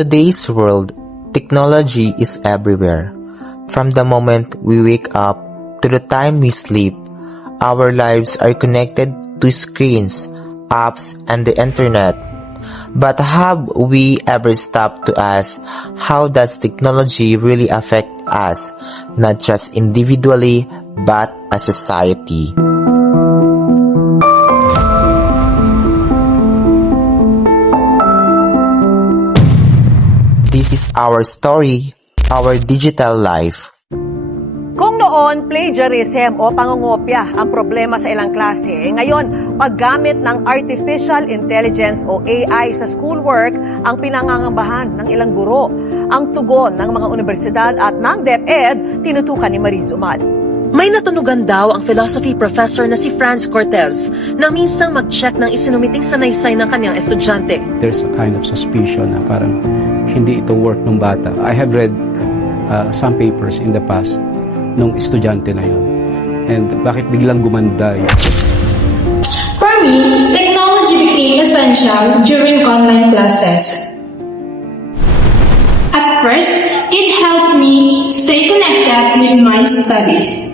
today's world, technology is everywhere. From the moment we wake up to the time we sleep, our lives are connected to screens, apps, and the internet. But have we ever stopped to ask, how does technology really affect us, not just individually, but as a society? This is our story, our digital life. Kung noon, plagiarism o pangungopya ang problema sa ilang klase, ngayon, paggamit ng artificial intelligence o AI sa schoolwork ang pinangangambahan ng ilang guro. Ang tugon ng mga universidad at ng DepEd, tinutukan ni Mariz Umal. May natunugan daw ang philosophy professor na si Franz Cortez na minsang mag-check ng isinumiting sanaysay ng kanyang estudyante. There's a kind of suspicion na parang hindi ito work ng bata. I have read some papers in the past nung estudyante na yun. And bakit biglang gumanda yun? For me, technology became essential during online classes. At first, it helped me stay connected with my studies.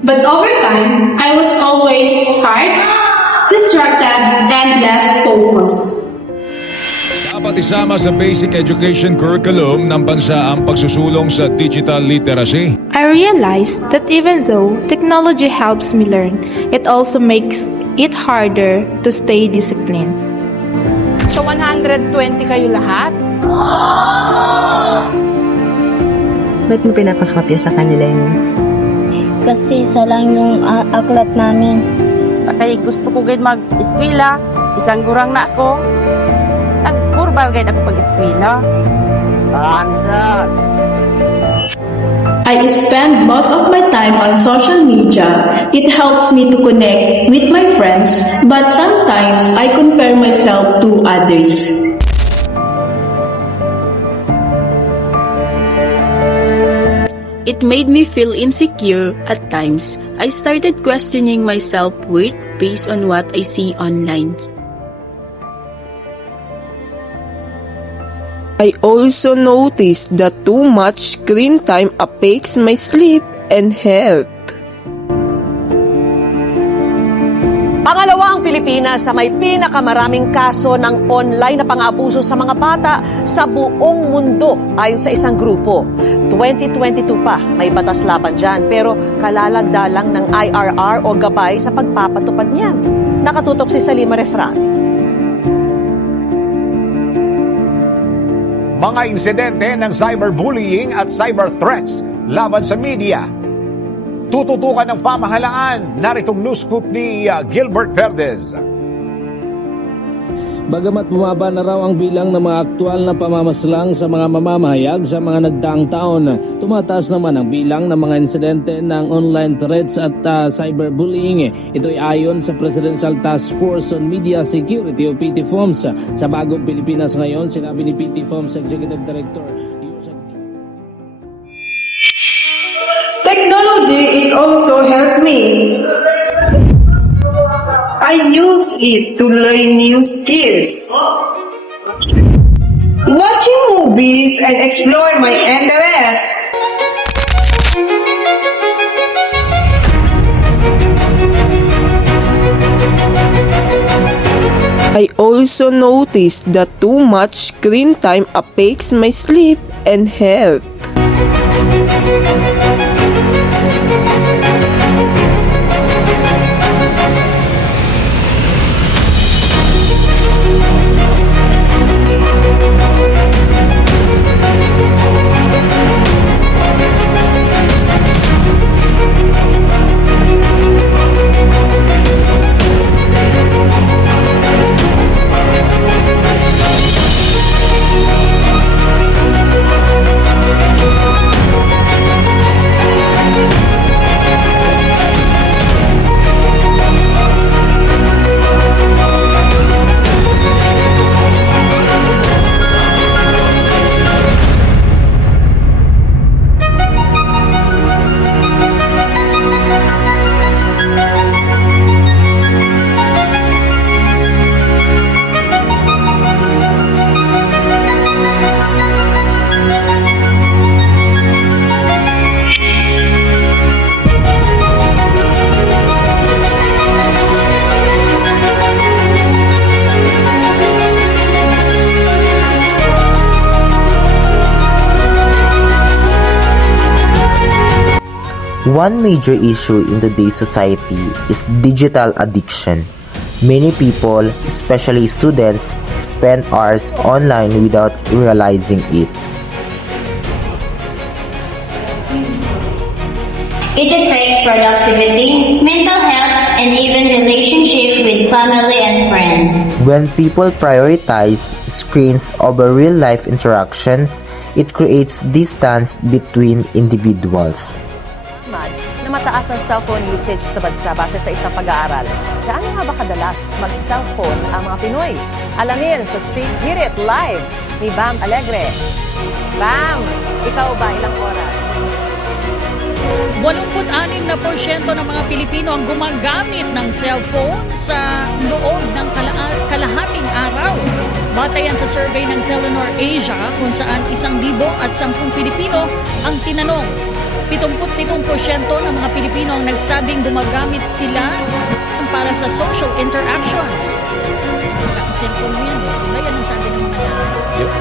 But over time, I was always tired, distracted, and less focused. Dapat isama sa basic education curriculum ng bansa ang pagsusulong sa digital literacy. I realized that even though technology helps me learn, it also makes it harder to stay disciplined. So 120 kayo lahat? Ba't mo pinapakopya sa kanila yun? Kasi isa lang yung aklat namin. Kaya gusto ko gawin mag-eskwela, isang gurang na ako. Nagpurbal gawin ako pag-eskwela. I spend most of my time on social media. It helps me to connect with my friends, but sometimes I compare myself to others. It made me feel insecure at times. I started questioning my self-worth based on what I see online. I also noticed that too much screen time affects my sleep and health. Pangalawa ang Pilipinas sa may pinakamaraming kaso ng online na pang-aabuso sa mga bata sa buong mundo ayon sa isang grupo. 2022 pa, may batas laban dyan pero kalalagdalang ng IRR o gabay sa pagpapatupad niyan. Nakatutok si Salima Refran. Mga insidente ng cyberbullying at cyber threats laban sa media. Tututukan ng pamahalaan. Naritong news scoop ni Gilbert Verdes. Bagamat bumaba na raw ang bilang ng mga aktual na pamamaslang sa mga mamamahayag sa mga nagdaang taon, tumataas naman ang bilang ng mga insidente ng online threats at cyberbullying. Ito'y ayon sa Presidential Task Force on Media Security o PTFOMS. Sa bagong Pilipinas ngayon, sinabi ni PTFOMS Executive Director Technology, it also helped me. I use it to learn new skills. Watching movies and explore my interests. I also noticed that too much screen time affects my sleep and health. One major issue in today's society is digital addiction. Many people, especially students, spend hours online without realizing it. It affects productivity, mental health, and even relationship with family and friends. When people prioritize screens over real-life interactions, it creates distance between individuals. Na mataas ang cellphone usage sa bansa base sa isang pag-aaral. Gaano nga ba kadalas mag-cellphone ang mga Pinoy? Alamin sa Street Hirit Live ni Bam Alegre. Bam, ikaw ba ilang oras? 86% ng mga Pilipino ang gumagamit ng cellphone sa loob ng kalahating araw. Batayan sa survey ng Telenor Asia kung saan 110 Pilipino ang tinanong. 77% ng mga Pilipino ang nagsabing gumagamit sila para sa social interactions. Kaka-cellphone mo yan, diba yan ang sabi ng mga nanay? Yep.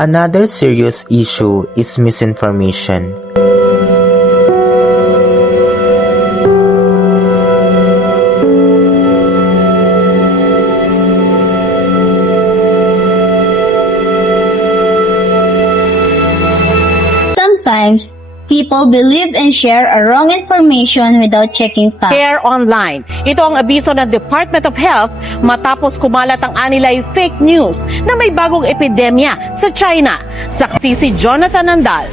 Another serious issue is misinformation. Sometimes, people believe and share a wrong information without checking facts. Share online. Ito ang abiso ng Department of Health matapos kumalat ang anilay fake news na may bagong epidemya sa China. Saksi si Jonathan Nandal.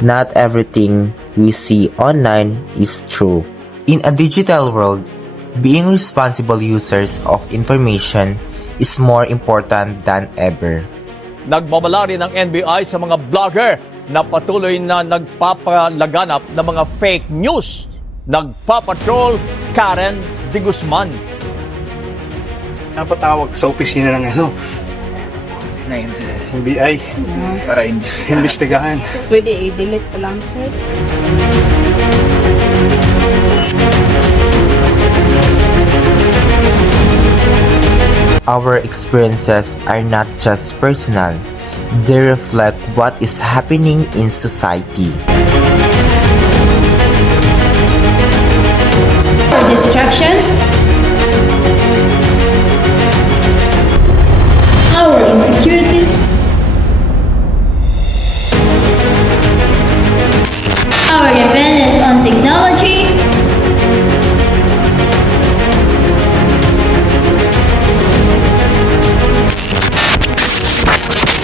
Not everything we see online is true. In a digital world, being responsible users of information is more important than ever. Nagbabala rin ng NBI sa mga vlogger na patuloy na nagpapalaganap ng mga fake news. Nagpapatrol Karen De Guzman. Napatawag sa opisina ng NBI para imbestigahan. Pwede i-delete ko lang, sir. Our experiences are not just personal. They reflect what is happening in society. Distractions, our insecurities, Our dependence on technology,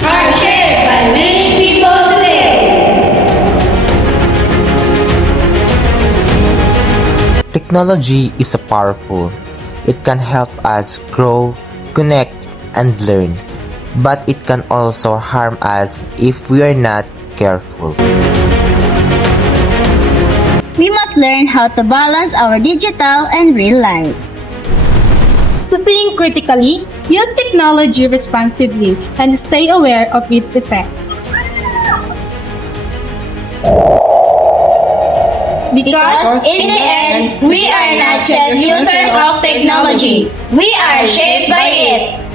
are shared by many people today. Technology is powerful. It can help us grow, connect, and learn. But it can also harm us if we are not careful. We must learn how to balance our digital and real lives. To think critically, use technology responsibly, and stay aware of its effects. Because in the end, we are not just users of technology. We are shaped by it.